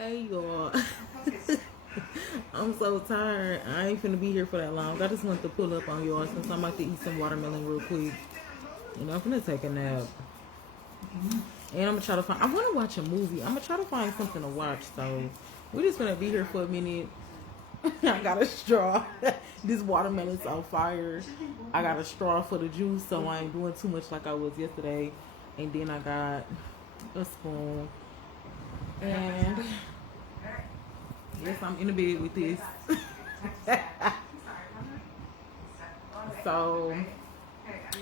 Hey y'all. I'm so tired. I ain't finna be here for that long. I just want to pull up on y'all since I'm about to eat some watermelon real quick. I'm finna take a nap. And I'm gonna try to find I wanna watch a movie. I'm gonna try to find something to watch, so we just gonna be here for a minute. I got a straw. This watermelon's on fire. I got a straw for the juice, so I ain't doing too much like I was yesterday. And then I got a spoon. And yes, I'm in the bed with this. So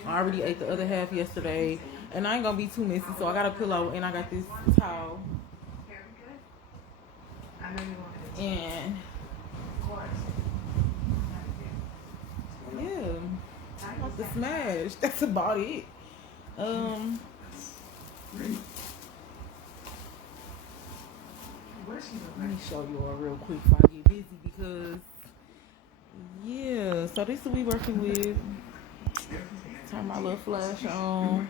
I already ate the other half yesterday, and I ain't gonna be too messy. So I got a pillow and I got this towel. And yeah, I'm about to smash. That's about it. Let me show you all real quick before I get busy because yeah. So this is what we working with. Turn my little flash on.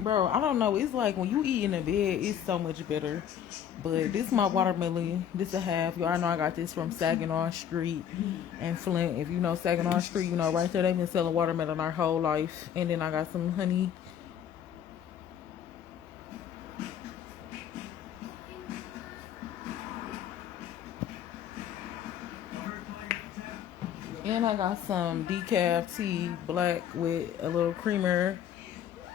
Bro, I don't know. It's like when you eat in the bed, it's so much better. But this is my watermelon. This a half. Y'all know I got this from Saginaw Street and Flint. If you know Saginaw Street, you know right there they've been selling watermelon our whole life. And then I got some honey. And I got some decaf tea, black with a little creamer.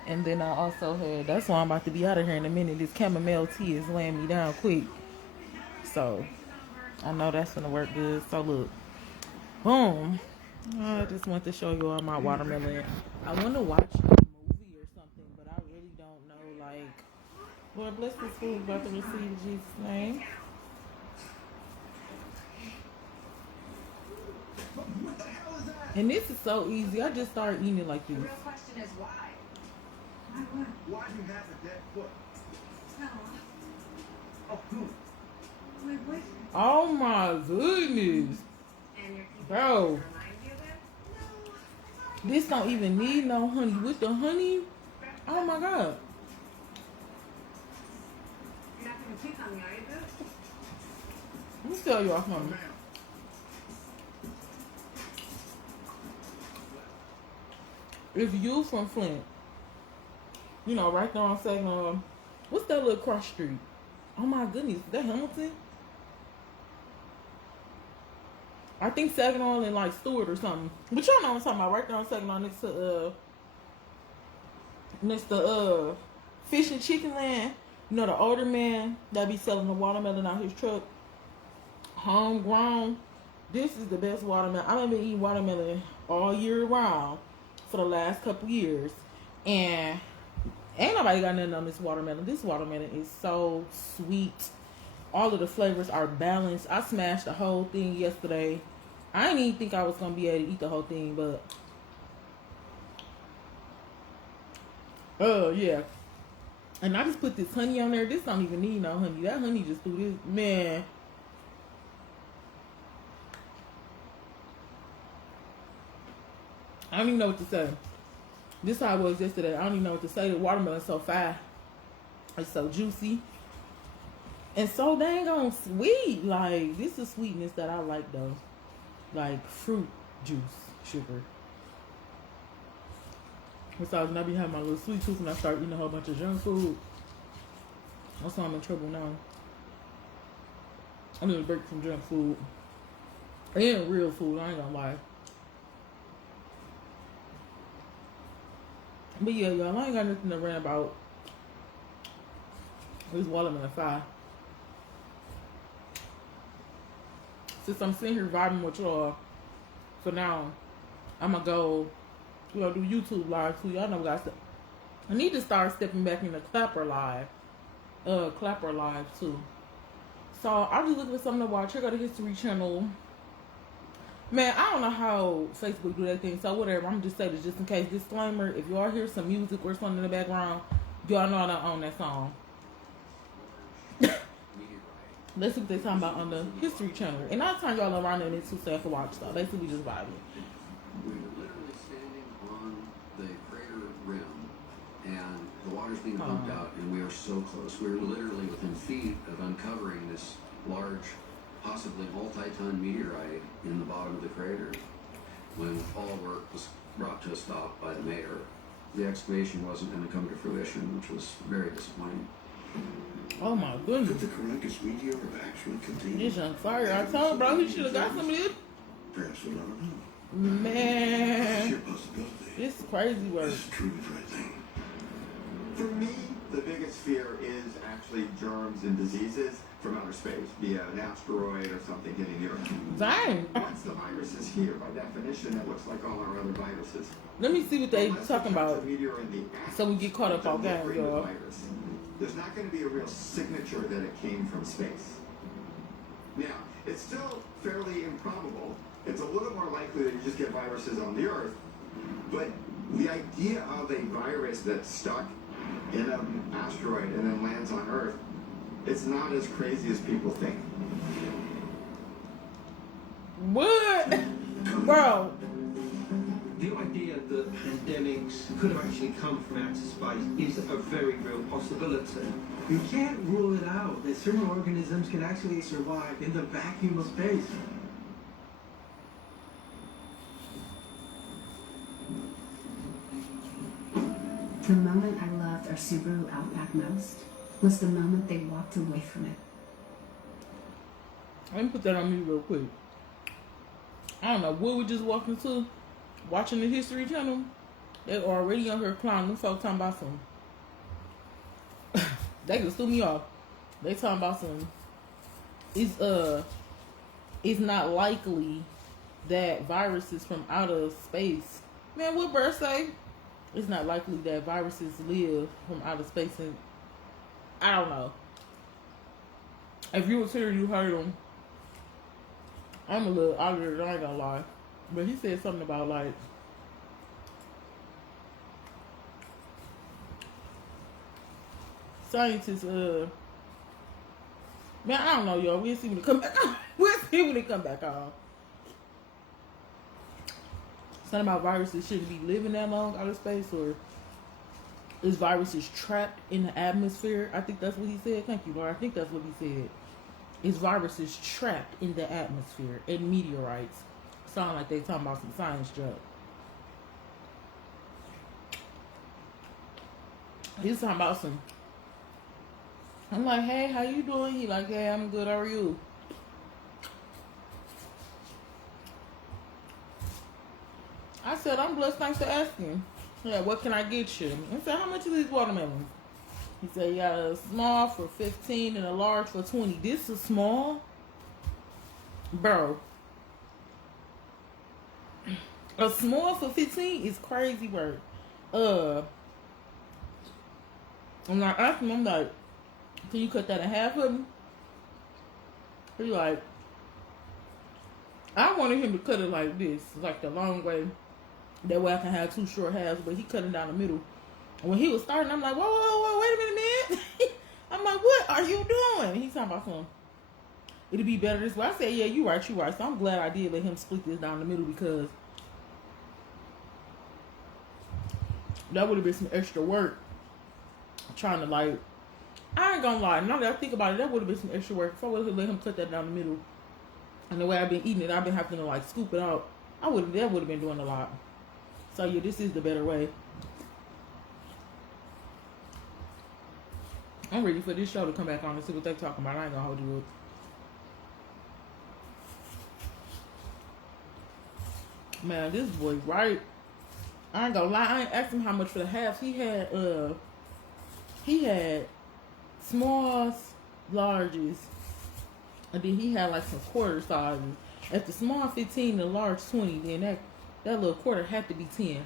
And then I also had, that's why I'm about to be out of here in a minute. This chamomile tea is laying me down quick. So, I know that's going to work good. So, look. Boom. I just want to show you all my watermelon. I want to watch a movie or something, but I really don't know. Like, Lord bless this food about to receive in Jesus' name. And this is so easy. I just started eating it like this. The real question is why? Why do you have a dead foot? No. Oh, who? My boyfriend. Oh my goodness. And you're keeping Bro. to remind you of it? No. This don't even need no honey. With the honey, oh my God. You're not going to cheat on me, are you, Boo? Let me tell y'all something. If you from Flint, right there on Saginaw, what's that little cross street? Oh my goodness, is that Hamilton? I think Saginaw and like Stewart or something. But y'all know what I'm talking about. Right there on Saginaw next to Fish and Chicken Land. The older man that be selling the watermelon out his truck. Homegrown. This is the best watermelon. I've been eating watermelon all year round for the last couple years. And ain't nobody got nothing on this watermelon. This watermelon is so sweet. All of the flavors are balanced. I smashed the whole thing yesterday. I didn't even think I was going to be able to eat the whole thing, but yeah. And I just put this honey on there. This don't even need no honey. That honey just threw this, man. I don't even know what to say. This is how it was yesterday. I don't even know what to say. The watermelon's so fat. It's so juicy. And so dang on sweet. Like, this is sweetness that I like though. Like fruit juice, sugar. Besides, when I be having my little sweet tooth and I start eating a whole bunch of junk food, that's why I'm in trouble now. I need a break from junk food. And real food, I ain't gonna lie. But yeah, y'all, I ain't got nothing to rant about. This watermelon fire. Since I'm sitting here vibing with y'all, for now, I'm gonna go, do YouTube live too. Y'all know guys. I need to start stepping back into Clapper live too. So I'm just looking for something to watch. Check out the History Channel. Man, I don't know how Facebook do that thing, so whatever. I'm just saying this just in case. Disclaimer: if y'all hear some music or something in the background, y'all know I don't own that song. Let's see what they're talking about on the History Channel. And I'll turn y'all around in it too so I can watch stuff. Basically, we just vibing. We were literally standing on the crater rim, and the water's being pumped out, and we are so close. We're literally within feet of uncovering this large, possibly multi-ton meteorite in the bottom of the crater. When all work was brought to a stop by the mayor, the excavation wasn't going to come to fruition, which was very disappointing. Oh my goodness. Could the Caracas meteor have actually contained? It's on fire. I told him, bro, he should have got some of this. Perhaps we'll never know. Man, Sheer possibility. it's crazy work. This is truly frightening. For me, the biggest fear is actually germs and diseases from outer space, via an asteroid or something hitting the Earth. Dang. Once the virus is here, by definition, it looks like all our other viruses. Let me see what they Unless talking it comes about. a meteor in the So we get caught up on atmosphere, game, bring the y'all. virus. There's not going to be a real signature that it came from space. Now, it's still fairly improbable. It's a little more likely that you just get viruses on the Earth, but the idea of a virus that's stuck in an asteroid and then lands on Earth, it's not as crazy as people think. What? Bro. The idea that pandemics could have actually come from outer space is a very real possibility. You can't rule it out that certain organisms can actually survive in the vacuum of space. The moment I loved our Subaru Outback most was the moment they walked away from it. Let me put that on me real quick. I don't know what we just walked into. Watching the History Channel, they already on here clowning. Them folks talking about some. They just threw me off. They talking about some. It's not likely that viruses from outer space. Man, what bird say? It's not likely that viruses live from outer space, and I don't know. If you was here, you heard him. I'm a little argued, I ain't gonna lie. But he said something about like scientists, man, I don't know, y'all. We'll see when it come back on. We'll see when it come back on. Something about viruses shouldn't be living that long out of space, or is viruses trapped in the atmosphere? I think that's what he said. Thank you, Laura. I think that's what he said. Is viruses trapped in the atmosphere and meteorites? Sound like they talking about some science junk. He's talking about some. I'm like, hey, how you doing? He like, hey, I'm good. How are you? I said, I'm blessed. Thanks for asking. Yeah, what can I get you? I said, how much are these watermelons? He said, you got a small for 15 and a large for 20. This is small? Bro. A small for 15 is crazy work. And I asked him, I'm like, can you cut that in half for me? He like, I wanted him to cut it like this, like the long way. That way I can have two short halves, but he cut it down the middle. When he was starting, I'm like, whoa, wait a minute, man. I'm like, what are you doing? He's talking about something. It'll be better this way. I said, yeah, you right. So I'm glad I did let him split this down the middle, because that would have been some extra work. Trying to like, I ain't gonna lie. Now that I think about it, that would have been some extra work. If I would have let him cut that down the middle, and the way I've been eating it, I've been having to like scoop it out. That would have been doing a lot. So yeah, this is the better way. I'm ready for this show to come back on and see what they're talking about. I ain't gonna hold you up. Man, this boy, right? I ain't gonna lie. I ain't asked him how much for the halves. He had smalls, larges, and then he had like some quarter sizes. If the small 15, the large 20, then that little quarter had to be 10.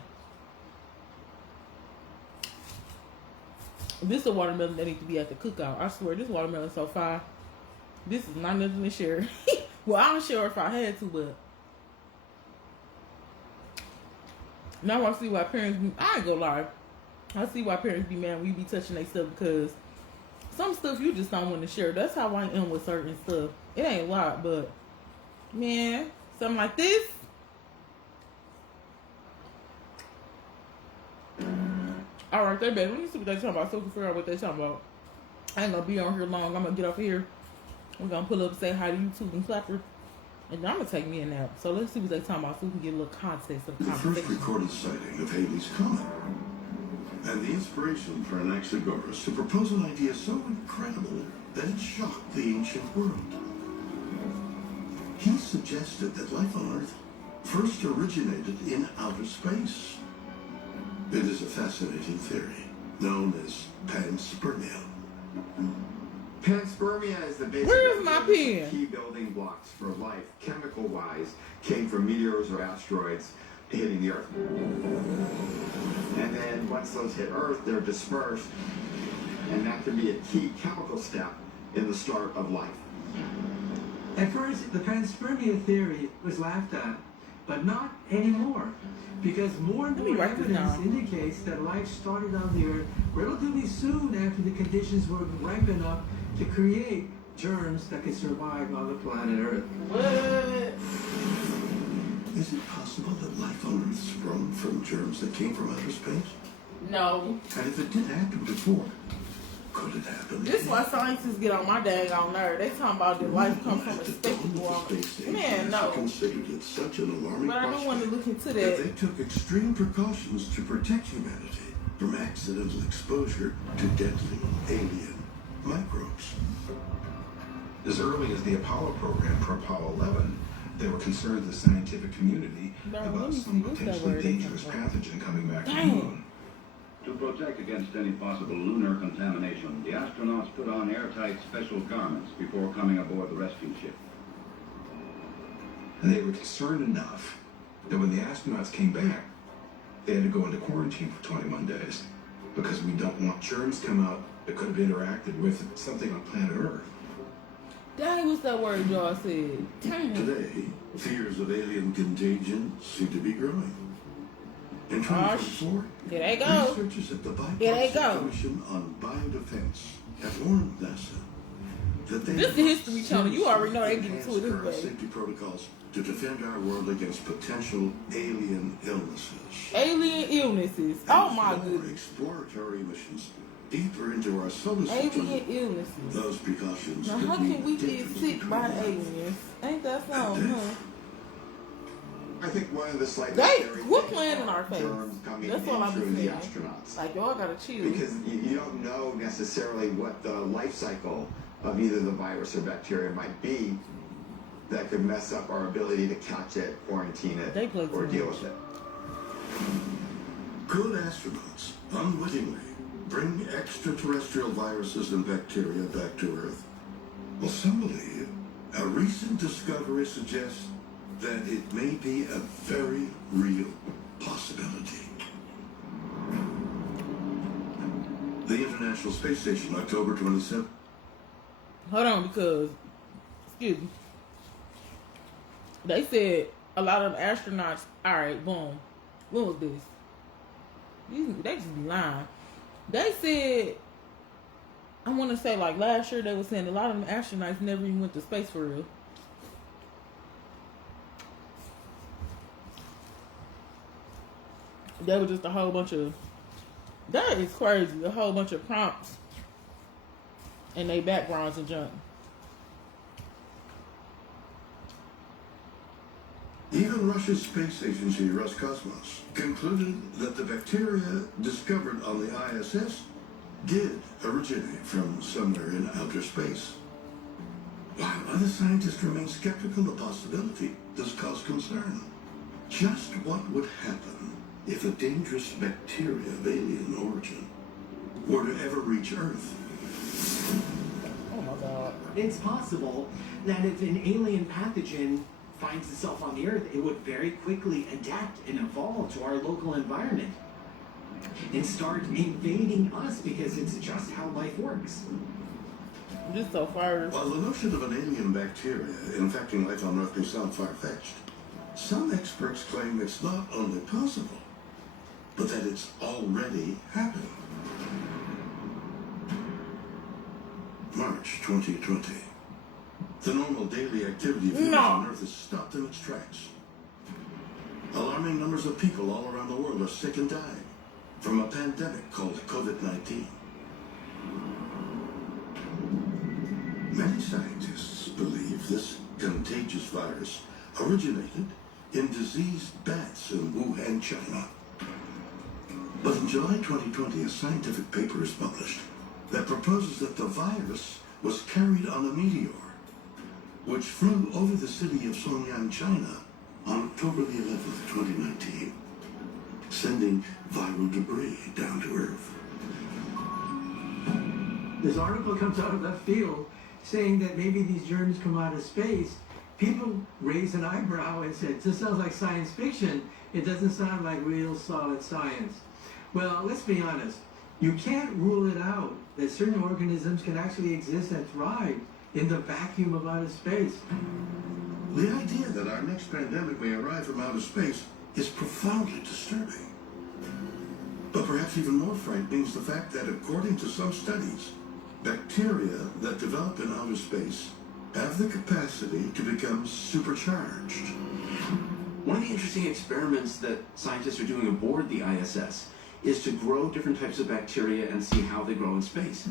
This is a watermelon that needs to be at the cookout. I swear, this watermelon is so fire. This is not nothing to share. Well, I don't share if I had to, but now I see why parents be, I ain't gonna lie. I see why parents be mad when you be touching their stuff, because some stuff you just don't want to share. That's how I am with certain stuff. It ain't a lot, but man, something like this. Alright, they better. Let me see what they talking about so we can figure out what they talking about. I ain't gonna be on here long. I'm gonna get off here. We're gonna pull up and say hi to YouTube and Clapper. And then I'm gonna take me a nap. So let's see what they talking about so we can get a little context of the The first conversation. recorded sighting of Halley's Comet. And the inspiration for Anaxagoras to propose an idea so incredible that it shocked the ancient world. He suggested that life on Earth first originated in outer space. It is a fascinating theory, known as panspermia. Panspermia is the basic Where's my idea that pen? key building blocks for life, chemical-wise, came from meteors or asteroids hitting the Earth. And then once those hit Earth, they're dispersed, and that can be a key chemical step in the start of life. At first, the panspermia theory was laughed at, but not anymore, because more and Let me more write this evidence down. indicates that life started on the Earth relatively soon after the conditions were ripe enough to create germs that could survive on the planet Earth. What? Is it possible that life on Earth sprung from germs that came from outer space? No. And if it did happen before, could it happen This is again? why scientists get on my daggone nerve. They talking about that life comes from a At the space dawn of walk. the space age, Man, NASA no. considered it such an alarming But I don't want to prospect look into that that. they took extreme precautions to protect humanity from accidental exposure to deadly alien microbes. As early as the Apollo program for Apollo 11, they were concerned the scientific community No, let about me some see. What's that potentially word? dangerous pathogen coming back from the Dang. moon. To protect against any possible lunar contamination, the astronauts put on airtight special garments before coming aboard the rescue ship. And they were concerned enough that when the astronauts came back, they had to go into quarantine for 21 days because we don't want germs to come out that could have interacted with something on planet Earth. Dang, what's that word y'all said? Dang. Today, fears of alien contagion seem to be growing. In 2024, Here they go. researchers at the Here they go. Bipartisan Commission on Biodefense have warned NASA that they This is the History Channel. You already know they get enhance into it this current way. safety protocols to defend our world against potential alien illnesses. Alien illnesses. Oh my And goodness. exploratory missions deeper into our solar system. Alien illnesses. Those precautions Now could how be can we get different sick by between aliens? Ain't that something, huh? I think one of the slightly They scary quit things playing in are our face. germs coming That's all in I'm through the saying. astronauts. Like y'all gotta chill. Because you don't know necessarily what the life cycle of either the virus or bacteria might be that could mess up our ability to catch it, quarantine They it, play or too deal much. with it. Good astronauts unwittingly bring extraterrestrial viruses and bacteria back to Earth. Well, some believe a recent discovery suggests that it may be a very real possibility. The International Space Station, October 27th. Hold on, because excuse me. They said a lot of astronauts. All right, boom. When was this? They just be lying. They said, I want to say like last year they were saying a lot of them astronauts never even went to space for real. That was just a whole bunch of. That is crazy. A whole bunch of prompts and they backgrounds and junk. Even Russia's space agency Roscosmos concluded that the bacteria discovered on the ISS did originate from somewhere in outer space. While other scientists remain skeptical, the possibility does cause concern. Just what would happen if a dangerous bacteria of alien origin were to ever reach Earth? Oh my God. It's possible that if an alien pathogen finds itself on the Earth, it would very quickly adapt and evolve to our local environment and start invading us because it's just how life works. Just so far. While the notion of an alien bacteria infecting life on Earth may sound far-fetched, some experts claim it's not only possible, but that it's already happened. March 2020. The normal daily activity of humans on Earth is stopped in its tracks. Alarming numbers of people all around the world are sick and dying. from a pandemic called COVID-19. Many scientists believe this contagious virus originated in diseased bats in Wuhan, China. But in July 2020, a scientific paper is published that proposes that the virus was carried on a meteor, which flew over the city of Shenyang, China on October the 11th, 2019, sending viral debris down to Earth. This article comes out of left field saying that maybe these germs come out of space. People raised an eyebrow and said, this sounds like science fiction. It doesn't sound like real solid science. Well, let's be honest. You can't rule it out that certain organisms can actually exist and thrive in the vacuum of outer space. The idea that our next pandemic may arrive from outer space is profoundly disturbing. But perhaps even more frightening is the fact that, according to some studies, bacteria that develop in outer space have the capacity to become supercharged. One of the interesting experiments that scientists are doing aboard the ISS is to grow different types of bacteria and see how they grow in space.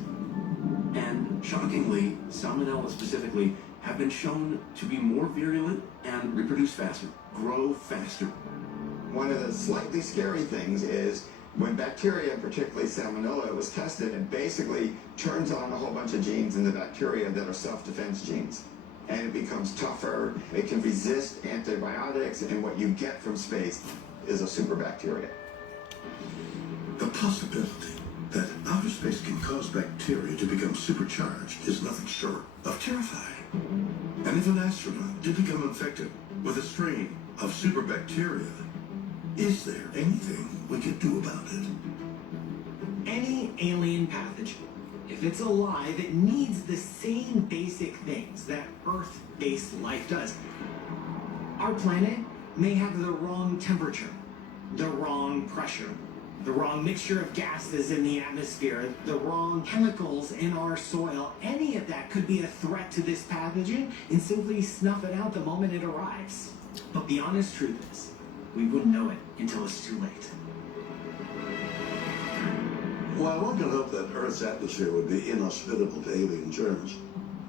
And shockingly, salmonella specifically, have been shown to be more virulent and reproduce faster, grow faster. One of the slightly scary things is when bacteria, particularly salmonella, was tested, it basically turns on a whole bunch of genes in the bacteria that are self-defense genes. And it becomes tougher, it can resist antibiotics, and what you get from space is a superbacteria. The possibility that outer space can cause bacteria to become supercharged is nothing short of terrifying. And if an astronaut did become infected with a strain of superbacteria, is there anything we could do about it? Any alien pathogen, if it's alive, it needs the same basic things that Earth-based life does. Our planet may have the wrong temperature, the wrong pressure, the wrong mixture of gases in the atmosphere, the wrong chemicals in our soil. Any of that could be a threat to this pathogen and simply snuff it out the moment it arrives. But the honest truth is, we wouldn't know it until it's too late. While one can hope that Earth's atmosphere would be inhospitable to alien germs,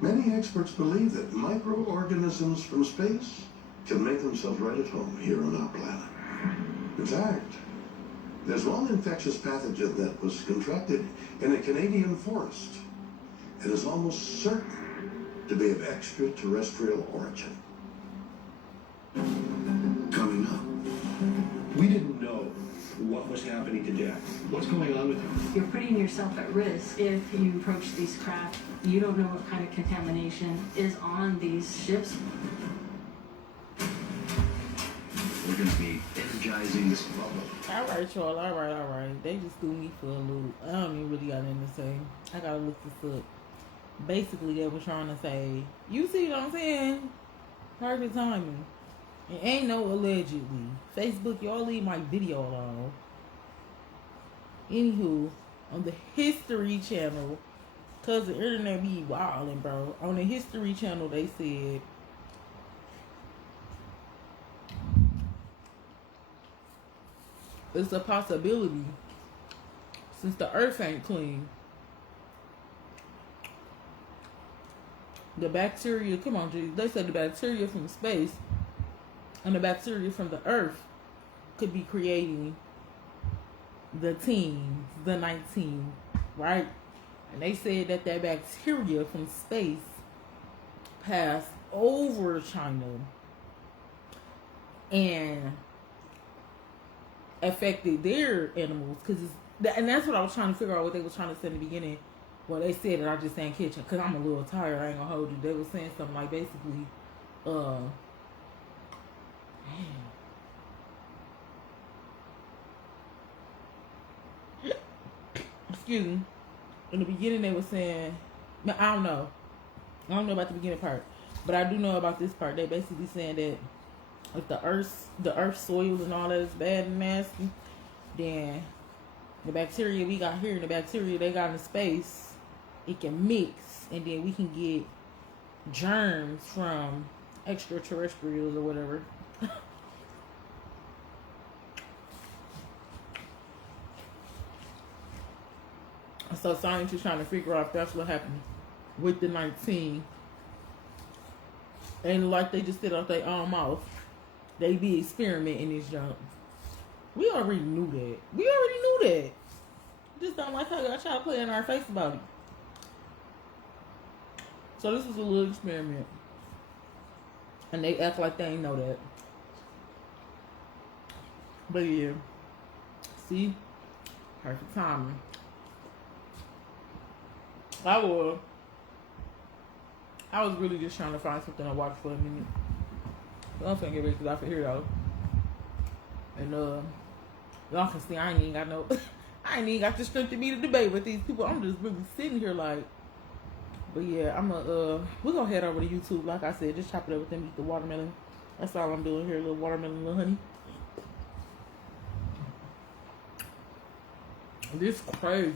many experts believe that microorganisms from space can make themselves right at home here on our planet. In fact, there's one infectious pathogen that was contracted in a Canadian forest and is almost certain to be of extraterrestrial origin. Coming up. We didn't know what was happening to Jack. What's going on with him? You're putting yourself at risk if you approach these craft. You don't know what kind of contamination is on these ships. We're going to be energizing this bubble. All right, y'all. All right. They just threw me for a loop. I don't even really got anything to say. I gotta look this up. Basically, they were trying to say, you see what I'm saying? Perfect timing. It ain't no allegedly. Facebook, y'all leave my video alone. Anywho, on the History Channel, cause the internet be wildin', bro. On the History Channel, they said it's a possibility, since the earth ain't clean, the bacteria, come on, G, they said the bacteria from space and the bacteria from the earth could be creating the teens, the 19, right? And they said that that bacteria from space passed over China and affected their animals, and that's what I was trying to figure out what they were trying to say in the beginning. Well, they said it, I just ain't catching because I'm a little tired. I ain't gonna hold you. They were saying something like basically, excuse me. In the beginning, they were saying, I don't know about the beginning part, but I do know about this part. They basically saying that if the earth soil and all that is bad and nasty, then the bacteria we got here and the bacteria they got in space, it can mix, and then we can get germs from extraterrestrials or whatever. So scientists trying to figure out if that's what happened with the 19. And like they just said out their own mouth, they be experimenting this junk. We already knew that. We already knew that. Just don't like how y'all try to play in our face about it. So this is a little experiment. And they act like they ain't know that. But yeah. See? Perfect timing. I was really just trying to find something to watch for a minute. But I'm finna get ready because I can hear y'all. And y'all can see I ain't even got no I ain't even got the strength to be to debate with these people. I'm just really sitting here like. But yeah, we're gonna head over to YouTube. Like I said, just chop it up with them, eat the watermelon. That's all I'm doing here, a little watermelon, a little honey. This crazy.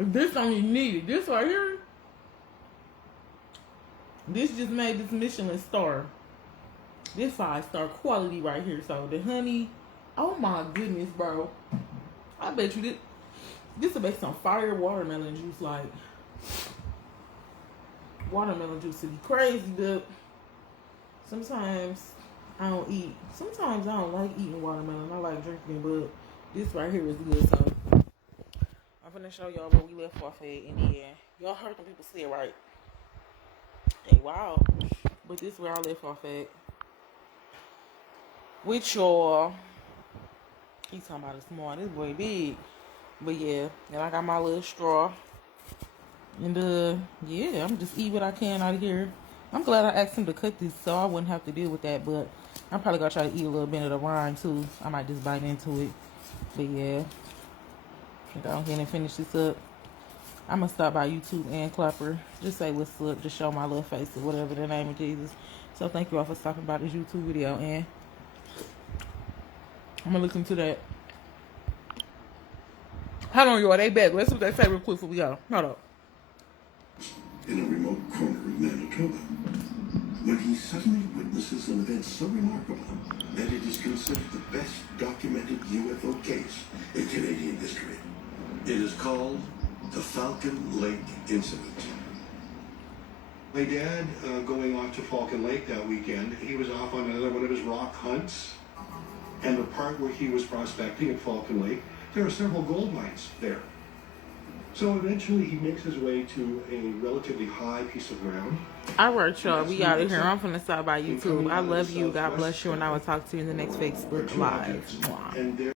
This don't even need it. This right here. This just made this Michelin star. This 5-star quality right here. So the honey, oh my goodness, bro. I bet you this will make some fire watermelon juice. Like watermelon juice would be crazy, but sometimes I don't eat. Sometimes I don't like eating watermelon. I like drinking, but this right here is good. So I'm gonna show y'all where we left off at in the end. Y'all heard them people say it right. Hey, wow. But this is where I left off at. With y'all. He's talking about it small. This boy big. But yeah. And I got my little straw. And yeah, I'm just eat what I can out of here. I'm glad I asked him to cut this so I wouldn't have to deal with that. But I'm probably gonna try to eat a little bit of the rind too. I might just bite into it. But yeah. Go ahead and finish this up. I'm gonna stop by YouTube and Clapper. Just say what's up. Just show my little face or whatever, the name of Jesus. So thank you all for stopping by this YouTube video. And I'm gonna listen to that. Hold on, y'all. They back. Let's see what they say real quick before we go. Hold up. In a remote corner of Manitoba, when he suddenly witnesses an event so remarkable that it is considered the best documented UFO case in Canadian history. It is called the Falcon Lake Incident. My dad, going off to Falcon Lake that weekend, he was off on another one of his rock hunts. And the part where he was prospecting at Falcon Lake, there are several gold mines there. So eventually he makes his way to a relatively high piece of ground. All right, y'all. We out of here. I'm finna stop by YouTube. I love you. God bless you. And I will talk to you in the next Facebook Live.